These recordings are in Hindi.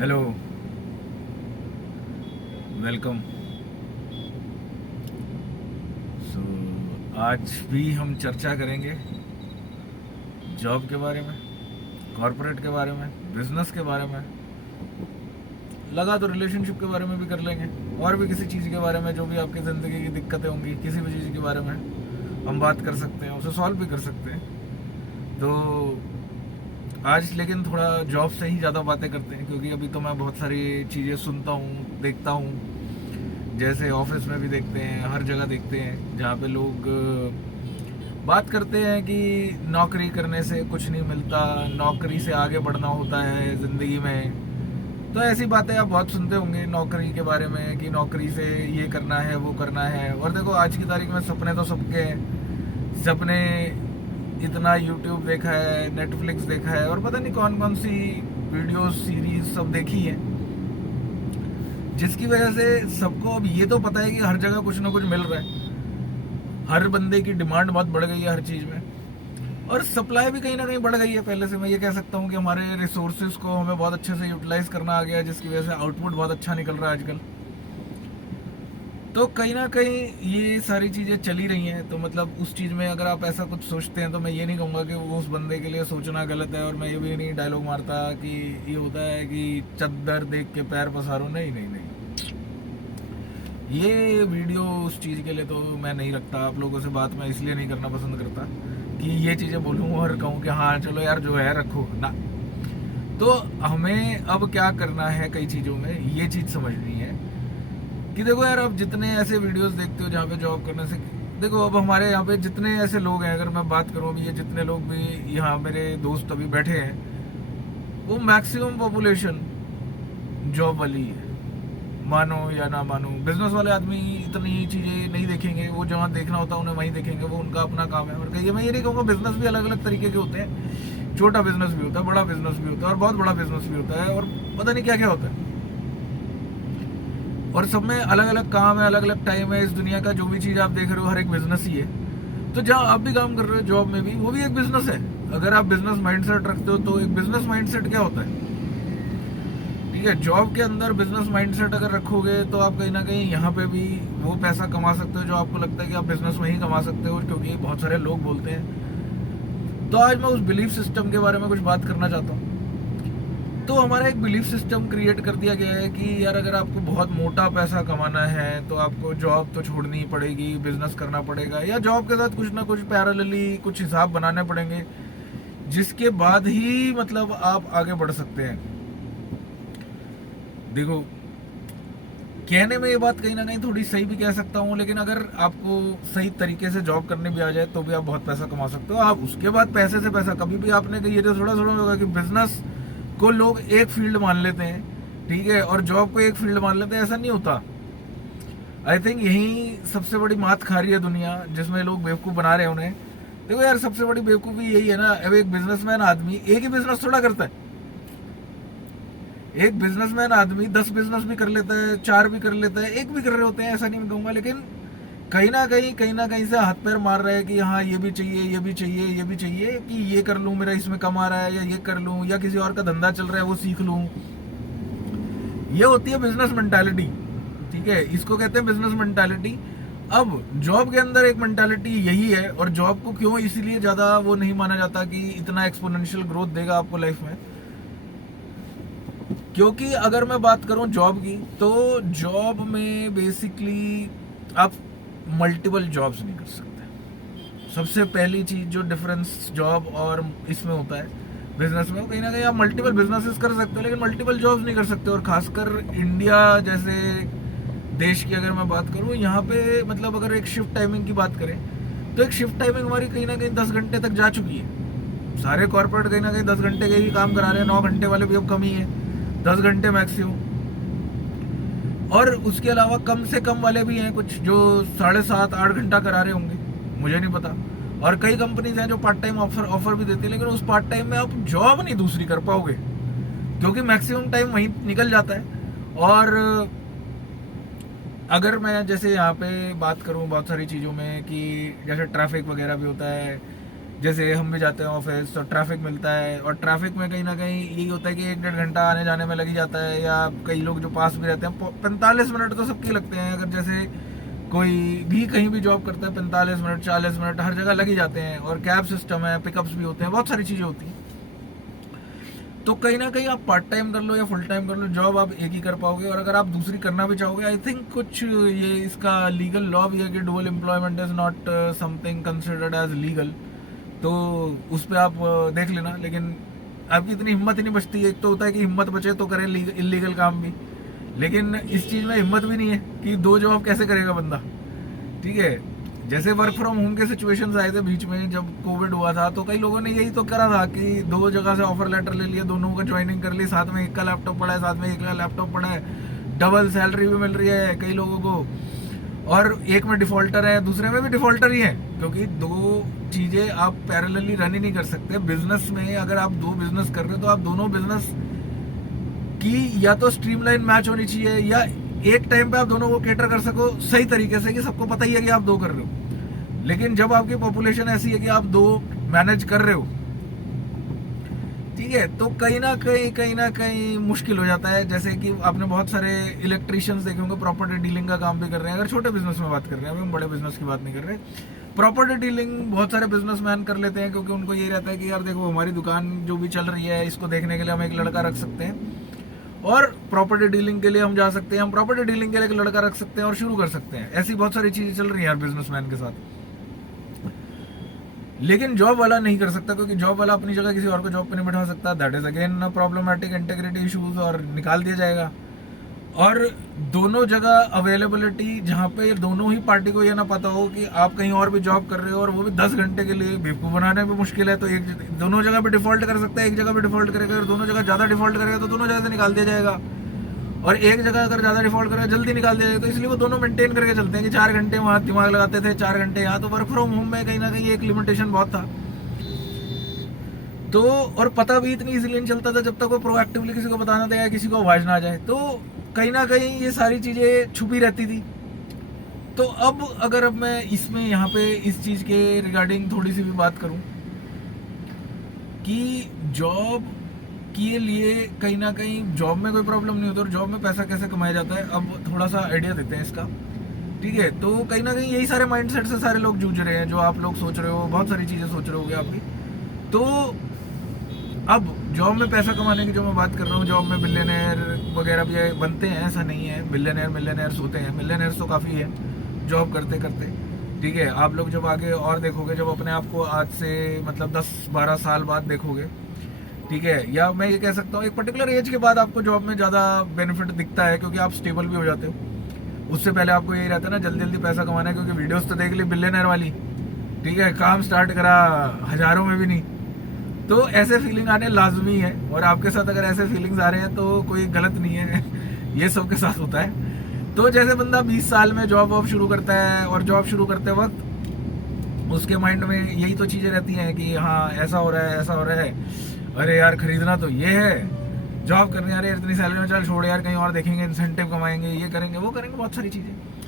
Hello, welcome. सो आज भी हम चर्चा करेंगे जॉब के बारे में, कॉरपोरेट के बारे में, बिजनेस के बारे में, लगा तो रिलेशनशिप के बारे में भी कर लेंगे, और भी किसी चीज़ के बारे में जो भी आपकी ज़िंदगी की दिक्कतें होंगी, किसी भी चीज़ के बारे में हम बात कर सकते हैं, उसे सॉल्व भी कर सकते हैं। तो आज लेकिन थोड़ा जॉब से ही ज़्यादा बातें करते हैं, क्योंकि अभी तो मैं बहुत सारी चीज़ें सुनता हूँ, देखता हूँ। जैसे ऑफिस में भी देखते हैं, हर जगह देखते हैं जहाँ पे लोग बात करते हैं कि नौकरी करने से कुछ नहीं मिलता, नौकरी से आगे बढ़ना होता है ज़िंदगी में। तो ऐसी बातें आप बहुत सुनते होंगे नौकरी के बारे में कि नौकरी से ये करना है, वो करना है। और देखो, आज की तारीख में सपने तो सबके हैं। सपने इतना यूट्यूब देखा है, नेटफ्लिक्स देखा है, और पता नहीं कौन कौन सी वीडियो सीरीज सब देखी है, जिसकी वजह से सबको अब ये तो पता है कि हर जगह कुछ ना कुछ मिल रहा है। हर बंदे की डिमांड बहुत बढ़ गई है हर चीज़ में, और सप्लाई भी कहीं ना कहीं बढ़ गई है। पहले से मैं ये कह सकता हूँ कि हमारे रिसोर्सेज को हमें बहुत अच्छे से यूटिलाइज करना आ गया है, जिसकी वजह से आउटपुट बहुत अच्छा निकल रहा है आजकल। तो कहीं ना कहीं ये सारी चीज़ें चली रही हैं। तो मतलब उस चीज़ में अगर आप ऐसा कुछ सोचते हैं, तो मैं ये नहीं कहूँगा कि वो उस बंदे के लिए सोचना गलत है। और मैं ये भी नहीं डायलॉग मारता कि ये होता है कि चद्दर देख के पैर पसारो, नहीं नहीं नहीं। ये वीडियो उस चीज़ के लिए तो मैं नहीं रखता। आप लोगों से बात मैं इसलिए नहीं करना पसंद करता कि ये चीज़ें बोलूँ और कहूँ कि हाँ चलो यार जो है रखो ना। तो हमें अब क्या करना है, कई चीज़ों में ये चीज़ समझनी है कि देखो यार, अब जितने ऐसे वीडियोस देखते हो जहाँ पे जॉब करने से, देखो अब हमारे यहाँ पे जितने ऐसे लोग हैं, अगर मैं बात करूँ अभी, ये जितने लोग भी यहाँ मेरे दोस्त अभी बैठे हैं, वो मैक्सिमम पॉपुलेशन जॉब वाली है। मानो या ना मानो, बिजनेस वाले आदमी इतनी चीज़ें नहीं देखेंगे। वो जहाँ देखना होता है उन्हें वहीं देखेंगे, वो उनका अपना काम है। और कहीं मैं ये नहीं कहूँगा, बिजनेस भी अलग अलग तरीके के होते हैं। छोटा बिजनेस भी होता है, बड़ा बिजनेस भी होता है, और बहुत बड़ा बिजनेस भी होता है, और पता नहीं क्या क्या होता है। और सब में अलग अलग काम है, अलग अलग टाइम है। इस दुनिया का जो भी चीज़ आप देख रहे हो, हर एक बिजनेस ही है। तो जहाँ आप भी काम कर रहे हो जॉब में भी, वो भी एक बिजनेस है। अगर आप बिजनेस माइंडसेट रखते हो तो एक बिजनेस माइंडसेट क्या होता है, ठीक है, जॉब के अंदर बिजनेस माइंडसेट अगर रखोगे तो आप कहीं ना कहीं यहाँ पे भी वो पैसा कमा सकते हो जो आपको लगता है कि आप बिजनेस में ही कमा सकते हो, क्योंकि बहुत सारे लोग बोलते हैं। तो आज मैं उस बिलीफ सिस्टम के बारे में कुछ बात करना चाहता हूँ। तो हमारा एक बिलीफ सिस्टम क्रिएट कर दिया गया है कि यार, अगर आपको बहुत मोटा पैसा कमाना है तो आपको जॉब तो छोड़नी ही पड़ेगी, बिजनेस करना पड़ेगा, या जॉब के साथ कुछ ना कुछ पैरेलली कुछ हिसाब बनाने पड़ेंगे, जिसके बाद ही मतलब आप आगे बढ़ सकते हैं। देखो, कहने में ये बात कहीं ना कहीं थोड़ी सही भी कह सकता हूँ, लेकिन अगर आपको सही तरीके से जॉब करने भी आ जाए तो भी आप बहुत पैसा कमा सकते हो। आप उसके बाद पैसे से पैसा, कभी भी आपने ये तो थोड़ा थोड़ा होगा कि बिजनेस को लोग एक फील्ड मान लेते हैं, ठीक है, और जॉब को एक फील्ड मान लेते हैं। ऐसा नहीं होता। आई थिंक यही सबसे बड़ी मात खा रही है दुनिया, जिसमें लोग बेवकूफ़ बना रहे हैं उन्हें। देखो यार, सबसे बड़ी बेवकूफ़ी यही है ना। अब एक बिजनेसमैन आदमी एक ही बिजनेस थोड़ा करता है। एक बिजनेसमैन आदमी 10 बिजनेस भी कर लेता है, 4 भी कर लेता है, एक भी कर रहे होते हैं, ऐसा नहीं मैं कहूँगा। लेकिन कहीं ना कहीं से हाथ पैर मार रहा है कि हाँ ये भी चाहिए, ये भी चाहिए, ये भी चाहिए, कि ये कर लूँ, मेरा इसमें कम आ रहा है, या ये कर लूँ, या किसी और का धंधा चल रहा है वो सीख लूँ। ये होती है बिजनेस मेंटालिटी, ठीक है, इसको कहते हैं बिजनेस मेंटालिटी। अब जॉब के अंदर एक मेंटालिटी यही है, और जॉब को क्यों इसीलिए ज़्यादा वो नहीं माना जाता कि इतना एक्सपोनेंशियल ग्रोथ देगा आपको लाइफ में, क्योंकि अगर मैं बात करूं जॉब की, तो जॉब में बेसिकली आप मल्टीपल जॉब्स नहीं कर सकते। सबसे पहली चीज जो डिफरेंस जॉब और इसमें होता है बिजनेस में, कहीं ना कहीं आप मल्टीपल बिजनेसेस कर सकते हो, लेकिन मल्टीपल जॉब्स नहीं कर सकते। और खासकर इंडिया जैसे देश की अगर मैं बात करूं, यहाँ पे मतलब अगर एक शिफ्ट टाइमिंग की बात करें, तो एक शिफ्ट टाइमिंग हमारी कहीं ना कहीं 10 घंटे तक जा चुकी है। सारे कॉर्पोरेट कहीं ना कहीं 10 घंटे के ही काम करा रहे हैं, 9 घंटे वाले भी अब कम ही है, 10 घंटे मैक्सिमम। और उसके अलावा कम से कम वाले भी हैं कुछ जो 7.5-8 घंटा करा रहे होंगे, मुझे नहीं पता। और कई कंपनीज हैं जो पार्ट टाइम ऑफर भी देती है, लेकिन उस पार्ट टाइम में आप जॉब नहीं दूसरी कर पाओगे, क्योंकि मैक्सिमम टाइम वहीं निकल जाता है। और अगर मैं जैसे यहाँ पे बात करूँ बहुत सारी चीज़ों में, कि जैसे ट्रैफिक वगैरह भी होता है, जैसे हम भी जाते हैं ऑफिस तो ट्रैफिक मिलता है, और ट्रैफिक में कहीं ना कहीं यही होता है कि 1-1.5 घंटा आने जाने में लग ही जाता है, या कई लोग जो पास भी रहते हैं 45 मिनट तो सबके लगते हैं। अगर जैसे कोई भी कहीं भी जॉब करता है 45 मिनट 40 मिनट हर जगह लग ही जाते हैं, और कैब सिस्टम है, पिकअप्स भी होते हैं, बहुत सारी चीज़ें होती हैं। तो कहीं ना कहीं आप पार्ट टाइम कर लो या फुल टाइम कर लो, जॉब आप एक ही कर पाओगे। और अगर आप दूसरी करना भी चाहोगे, आई थिंक कुछ ये इसका लीगल लॉ भी है कि dual employment is not something considered as legal, तो उस पर आप देख लेना। लेकिन आपकी इतनी हिम्मत ही नहीं बचती। एक तो होता है कि हिम्मत बचे तो करें इलीगल काम भी, लेकिन इस चीज़ में हिम्मत भी नहीं है कि 2 जॉब कैसे करेगा बंदा। ठीक है, जैसे वर्क फ्रॉम होम के सिचुएशंस आए थे बीच में जब कोविड हुआ था, तो कई लोगों ने यही तो करा था कि 2 जगह से ऑफर लेटर ले लिया, दोनों का ज्वाइनिंग कर ली, साथ में एक का लैपटॉप पड़ा है, साथ में एक का लैपटॉप पड़ा है, डबल सैलरी भी मिल रही है कई लोगों को, और एक में डिफॉल्टर है, दूसरे में भी डिफॉल्टर ही है, क्योंकि 2 चीजें आप पैरेलली रन ही नहीं कर सकते। बिजनेस में अगर आप 2 बिजनेस कर रहे हो तो आप दोनों बिजनेस की या तो स्ट्रीमलाइन मैच होनी चाहिए, या एक टाइम पे आप दोनों को केटर कर सको सही तरीके से कि सबको पता ही है कि आप 2 कर रहे हो। लेकिन जब आपकी पॉपुलेशन ऐसी है कि आप 2 मैनेज कर रहे हो, ठीक है, तो कहीं ना कहीं मुश्किल हो जाता है। जैसे कि आपने बहुत सारे इलेक्ट्रिशियंस देखे होंगे प्रॉपर्टी डीलिंग का काम भी कर रहे हैं, अगर छोटे बिजनेस में बात कर रहे हैं, अभी हम बड़े बिजनेस की बात नहीं कर रहे। प्रॉपर्टी डीलिंग बहुत सारे बिजनेसमैन कर लेते हैं, क्योंकि उनको ये रहता है कि यार देखो हमारी दुकान जो भी चल रही है इसको देखने के लिए हम एक लड़का रख सकते हैं, और प्रॉपर्टी डीलिंग के लिए हम जा सकते हैं, हम प्रॉपर्टी डीलिंग के लिए एक लड़का रख सकते हैं और शुरू कर सकते हैं। ऐसी बहुत सारी चीजें चल रही हैं यार बिजनेसमैन के साथ। लेकिन जॉब वाला नहीं कर सकता, क्योंकि जॉब वाला अपनी जगह किसी और को जॉब पे नहीं बैठा सकता। That is again problematic integrity issues, और निकाल दिया जाएगा। और दोनों जगह अवेलेबिलिटी, जहाँ पे दोनों ही पार्टी को ये ना पता हो कि आप कहीं और भी जॉब कर रहे हो, और वो भी 10 घंटे के लिए, बेवकूफ बनाने में मुश्किल है। तो एक दोनों जगह पे डिफॉल्ट कर सकता है, एक जगह पे डिफॉल्ट करेगा, और दोनों जगह ज्यादा डिफॉल्ट करेगा तो दोनों जगह से निकाल दिया जाएगा, और एक जगह अगर ज्यादा डिफॉल्ट करेगा जल्दी निकाल दिया जाएगा। तो इसलिए वो दोनों मेंटेन करके चलते हैं कि 4 घंटे वहां दिमाग लगाते थे, 4 घंटे यहाँ। तो वर्क फ्रॉम होम में कहीं ना कहीं एक लिमिटेशन बहुत था। तो और पता भी इतनी इजीली नहीं चलता था जब तक वो प्रोएक्टिवली किसी को बताना देगा, किसी को आवाज ना आ जाए। तो कहीं ना कहीं ये सारी चीजें छुपी रहती थी। तो अब मैं इसमें यहाँ पे इस चीज के रिगार्डिंग थोड़ी सी भी बात करूं कि जॉब के लिए कहीं ना कहीं जॉब में कोई प्रॉब्लम नहीं होती, और जॉब में पैसा कैसे कमाया जाता है अब थोड़ा सा आइडिया देते हैं इसका। ठीक है, तो कहीं ना कहीं यही सारे माइंडसेट से सारे लोग जूझ रहे हैं, जो आप लोग सोच रहे हो, बहुत सारी चीजें सोच रहे होगे आप भी। तो अब जॉब में पैसा कमाने की जो मैं बात कर रहा हूँ, जॉब में बिलियनर वगैरह भी बनते हैं, ऐसा नहीं है। मिलियनर्स होते हैं, मिलियनर्स तो काफ़ी है जॉब करते करते। ठीक है, आप लोग जब आगे और देखोगे, जब अपने आप को आज से मतलब 10-12 साल बाद देखोगे, ठीक है, या मैं ये कह सकता हूँ एक पर्टिकुलर एज के बाद आपको जॉब में ज़्यादा बेनिफिट दिखता है, क्योंकि आप स्टेबल भी हो जाते हो। उससे पहले आपको यही रहता है ना, जल्दी जल्दी पैसा कमाना है, क्योंकि वीडियोस तो देख ली बिलियनर वाली, ठीक है, काम स्टार्ट करा हज़ारों में भी नहीं। तो ऐसे फीलिंग आने लाजमी है, और आपके साथ अगर ऐसे फीलिंग्स आ रहे हैं तो कोई गलत नहीं है ये सबके साथ होता है। तो जैसे बंदा 20 साल में जॉब वॉब शुरू करता है, और जॉब शुरू करते वक्त उसके माइंड में यही तो चीज़ें रहती हैं कि हाँ ऐसा हो रहा है, ऐसा हो रहा है, अरे यार खरीदना तो ये है, जॉब करने यार इतनी सैलरी में, चल छोड़ यार कहीं और देखेंगे, इंसेंटिव कमाएंगे, ये करेंगे वो करेंगे, बहुत सारी चीज़ें।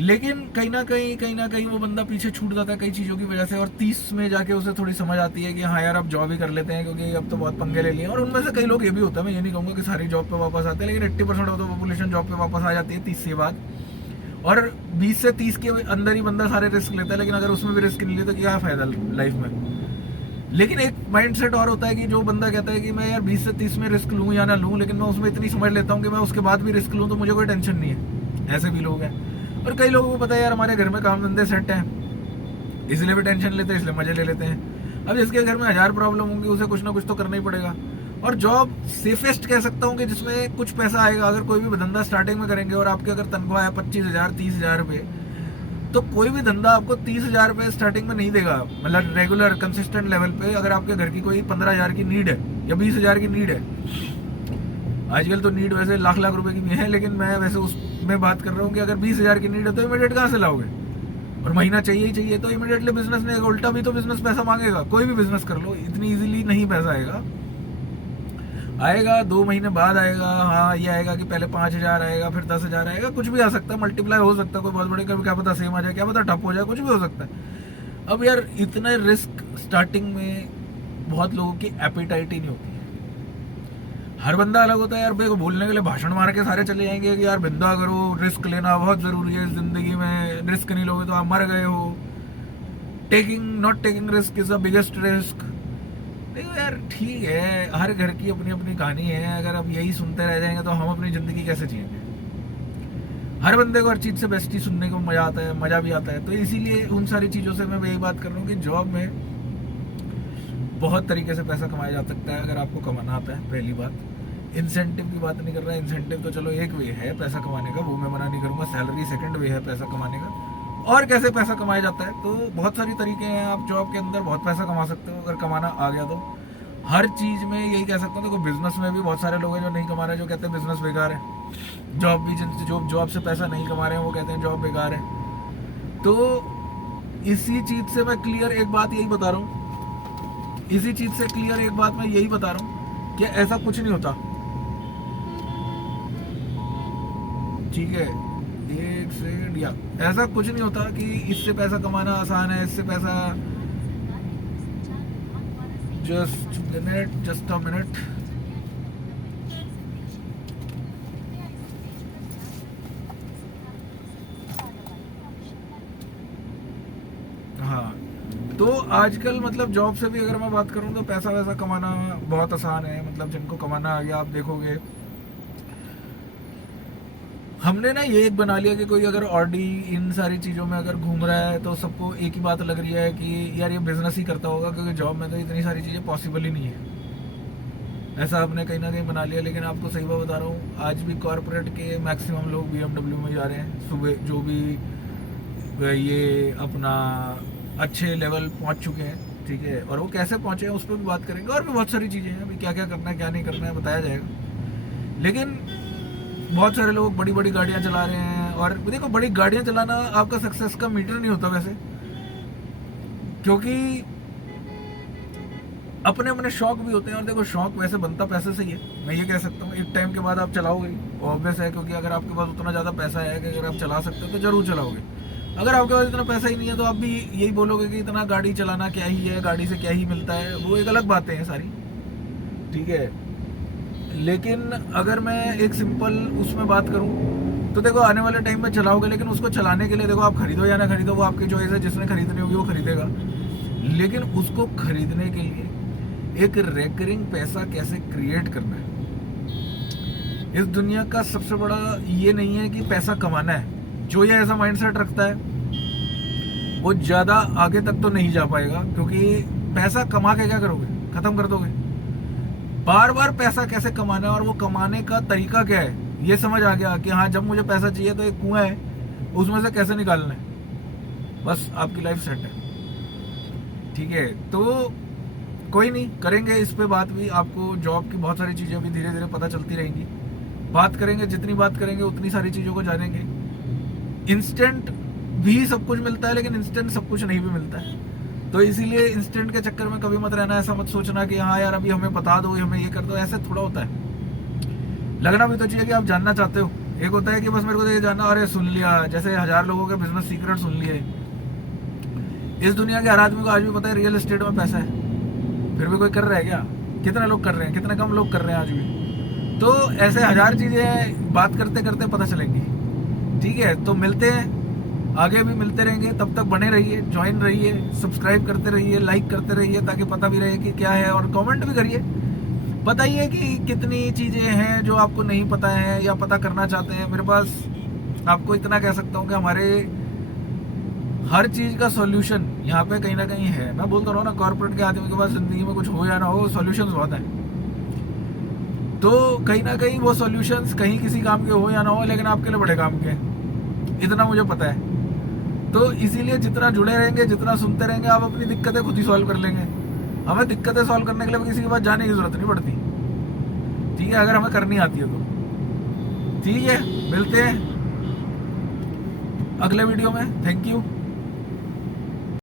लेकिन कहीं ना कहीं वो बंदा पीछे छूट जाता है कई चीज़ों की वजह से, और 30 में जाके उसे थोड़ी समझ आती है कि हाँ यार अब जॉब ही कर लेते हैं, क्योंकि अब तो बहुत पंगे ले लिए। और उनमें से कई लोग ये भी होता है, मैं ये नहीं कहूँगा कि सारी जॉब पे वापस आते हैं, लेकिन 80% ऑफ द पॉपुलेशन जॉब पे वापस आ जाती है 30 के बाद। और 20 से 30 के अंदर ही बंदा सारे रिस्क लेता है, लेकिन अगर उसमें भी रिस्क नहीं ले तो क्या फ़ायदा लाइफ में। लेकिन एक माइंडसेट और होता है कि जो बंदा कहता है कि मैं यार 20 से 30 में रिस्क लूँ या ना लूँ, लेकिन मैं उसमें इतनी समझ लेता हूँ कि मैं उसके बाद भी रिस्क लूँ तो मुझे कोई टेंशन नहीं है। ऐसे भी लोग हैं। और कई लोगों को पता है यार हमारे घर में काम धंधे सेट हैं, इसलिए भी टेंशन लेते हैं, इसलिए मजे ले लेते हैं। अब जिसके घर में 1000 प्रॉब्लम होंगी उसे कुछ ना कुछ तो करना ही पड़ेगा। और जॉब सेफेस्ट कह सकता हूँ कि जिसमें कुछ पैसा आएगा। अगर कोई भी धंधा स्टार्टिंग में करेंगे और आपके अगर तनख्वाह है 25,000 30,000 रुपये, तो कोई भी धंधा आपको 30,000 रुपये स्टार्टिंग में नहीं देगा, मतलब रेगुलर कंसिस्टेंट लेवल पे। अगर आपके घर की कोई 15,000 की नीड है या 20,000 की नीड है, आजकल तो नीड वैसे लाख लाख रुपए की भी है, लेकिन मैं वैसे उसमें बात कर रहा हूँ कि अगर 20,000 की नीड है तो इमीडिएट कहाँ से लाओगे, और महीना चाहिए ही चाहिए, तो इमीडिएटली बिजनेस में उल्टा भी तो बिजनेस पैसा मांगेगा। कोई भी बिजनेस कर लो, इतनी इजीली नहीं पैसा आएगा। आएगा 2 महीने बाद आएगा। हाँ ये आएगा कि पहले 5,000 आएगा, फिर 10,000 आएगा, कुछ भी आ सकता है, मल्टीप्लाई हो सकता है, कोई बहुत बड़े, कभी क्या पता सेम आ जाए, क्या पता ठप हो जाए, कुछ भी हो सकता है। अब यार इतना रिस्क स्टार्टिंग में बहुत लोगों की एपिटाइट ही नहीं होती है। हर बंदा अलग होता है यार। भाई को बोलने के लिए भाषण मार के सारे चले जाएंगे कि यार बिंदा करो, रिस्क लेना बहुत जरूरी है जिंदगी में, रिस्क नहीं लोगे तो आप मर गए हो, taking not taking risk is the biggest risk. देखो यार ठीक है, हर घर की अपनी अपनी कहानी है। अगर अब यही सुनते रह जाएंगे तो हम अपनी जिंदगी कैसे जिएंगे। हर बंदे को हर चीज से बेस्ट ही सुनने को मजा आता है, मजा भी आता है। तो इसीलिए उन सारी चीजों से मैं यही बात कर रहा हूँ कि जॉब में बहुत तरीके से पैसा कमाया जा सकता है अगर आपको कमाना आता है। पहली बात इंसेंटिव की बात नहीं कर रहा है। इंसेंटिव तो चलो एक वे है पैसा कमाने का, वो मैं मना नहीं करूंगा। सैलरी सेकंड वे है पैसा कमाने का। और कैसे पैसा कमाया जाता है, तो बहुत सारी तरीके हैं। आप जॉब के अंदर बहुत पैसा कमा सकते हो अगर कमाना आ गया तो। हर चीज में यही कह सकता हूँ। देखो बिजनेस में भी बहुत सारे लोग हैं जो नहीं कमा रहे, जो कहते हैं बिजनेस बेकार है। जॉब भी जिनसे जॉब से पैसा नहीं कमा रहे हैं वो कहते हैं जॉब बेकार है। तो इसी चीज से मैं क्लियर एक बात यही बता रहा हूँ, इसी चीज से क्लियर एक बात मैं यही बता रहा हूँ कि ऐसा कुछ नहीं होता। ठीक है, एक सेकंड, या ऐसा कुछ नहीं होता कि इससे पैसा कमाना आसान है, इससे पैसा। Just a minute. हाँ, तो आजकल मतलब जॉब से भी अगर मैं बात करूं तो पैसा वैसा कमाना बहुत आसान है। मतलब जिनको कमाना आ गया, आप देखोगे हमने ना ये एक बना लिया कि कोई अगर ऑडी इन सारी चीज़ों में अगर घूम रहा है तो सबको एक ही बात लग रही है कि यार ये बिजनेस ही करता होगा, क्योंकि जॉब में तो इतनी सारी चीज़ें पॉसिबल ही नहीं है। ऐसा आपने कहीं ना कहीं बना लिया। लेकिन आपको सही बात बता रहा हूँ, आज भी कॉरपोरेट के मैक्सिमम लोग BMW में जा रहे हैं। सुबह जो भी ये अपना अच्छे लेवल पहुँच चुके हैं, ठीक है, और वो कैसे पहुँचे हैं उस पर भी बात करेंगे। और भी बहुत सारी चीज़ें हैं, अभी क्या क्या करना है क्या नहीं करना है बताया जाएगा। लेकिन बहुत सारे लोग बड़ी बड़ी गाड़ियां चला रहे हैं। और देखो बड़ी गाड़ियां चलाना आपका सक्सेस का मीटर नहीं होता वैसे, क्योंकि अपने अपने शौक भी होते हैं। और देखो शौक वैसे बनता पैसे से ही है, मैं ये कह सकता हूँ। एक टाइम के बाद आप चलाओगे, ऑब्वियस है, क्योंकि अगर आपके पास उतना ज़्यादा पैसा है कि अगर आप चला सकते हो तो जरूर चलाओगे। अगर आपके पास इतना पैसा ही नहीं है तो आप भी यही बोलोगे कि इतना गाड़ी चलाना क्या ही है, गाड़ी से क्या ही मिलता है। वो एक अलग बातें हैं सारी, ठीक है। लेकिन अगर मैं एक सिंपल उसमें बात करूं तो देखो आने वाले टाइम में चलाओगे, लेकिन उसको चलाने के लिए देखो आप खरीदो या ना खरीदो वो आपकी चॉइस है। जिसने खरीदनी होगी वो खरीदेगा। लेकिन उसको खरीदने के लिए एक रेकरिंग पैसा कैसे क्रिएट करना है, इस दुनिया का सबसे बड़ा ये नहीं है कि पैसा कमाना है। जो ये ऐसा माइंडसेट रखता है वो ज्यादा आगे तक तो नहीं जा पाएगा, क्योंकि पैसा कमा के क्या करोगे, खत्म कर दोगे। बार बार पैसा कैसे कमाना है और वो कमाने का तरीका क्या है ये समझ आ गया कि हाँ जब मुझे पैसा चाहिए तो एक कुआं है, उसमें से कैसे निकालना है, बस आपकी लाइफ सेट है। ठीक है, तो कोई नहीं, करेंगे इस पे बात भी। आपको जॉब की बहुत सारी चीजें अभी धीरे धीरे पता चलती रहेंगी। बात करेंगे, जितनी बात करेंगे उतनी सारी चीजों को जानेंगे। इंस्टेंट भी सब कुछ मिलता है, लेकिन इंस्टेंट सब कुछ नहीं भी मिलता है। तो इसीलिए इंस्टेंट के चक्कर में कभी मत रहना। ऐसा मत सोचना कि हाँ यार अभी हमें बता दो, हमें ये कर दो। ऐसे थोड़ा होता है। लगना भी तो चाहिए कि आप जानना चाहते हो। एक होता है कि बस मेरे को तो ये जानना, अरे सुन लिया, जैसे 1000 लोगों के बिजनेस सीक्रेट सुन लिए। इस दुनिया के हर आदमी को आज भी पता है रियल एस्टेट में पैसा है, फिर भी कोई कर रहा है क्या? कितने लोग कर रहे हैं, कितने कम लोग कर रहे हैं आज भी। तो ऐसे 1000 चीजें बात करते करते पता चलेंगी। ठीक है, तो मिलते हैं, आगे भी मिलते रहेंगे। तब तक बने रहिए, ज्वाइन रहिए, सब्सक्राइब करते रहिए, लाइक करते रहिए, ताकि पता भी रहे कि क्या है। और कमेंट भी करिए, बताइए कि कितनी चीजें हैं जो आपको नहीं पता है या पता करना चाहते हैं। मेरे पास आपको इतना कह सकता हूँ कि हमारे हर चीज का सॉल्यूशन यहाँ पे कहीं ना कहीं है। मैं बोलता रहा हूँ ना, कॉर्पोरेट के आदमी के पास जिंदगी में कुछ हो या ना हो, सॉल्यूशंस बहुत है। तो कहीं ना कहीं वो सॉल्यूशंस कहीं किसी काम के हो या ना हो, लेकिन आपके लिए बड़े काम के, इतना मुझे पता है। तो इसीलिए जितना जुड़े रहेंगे, जितना सुनते रहेंगे, आप अपनी दिक्कतें खुद ही सॉल्व कर लेंगे। हमें दिक्कतें सॉल्व करने के लिए किसी के पास जाने की जरूरत नहीं पड़ती। ठीक है, अगर हमें करनी आती है तो। ठीक है, मिलते हैं अगले वीडियो में। Thank you.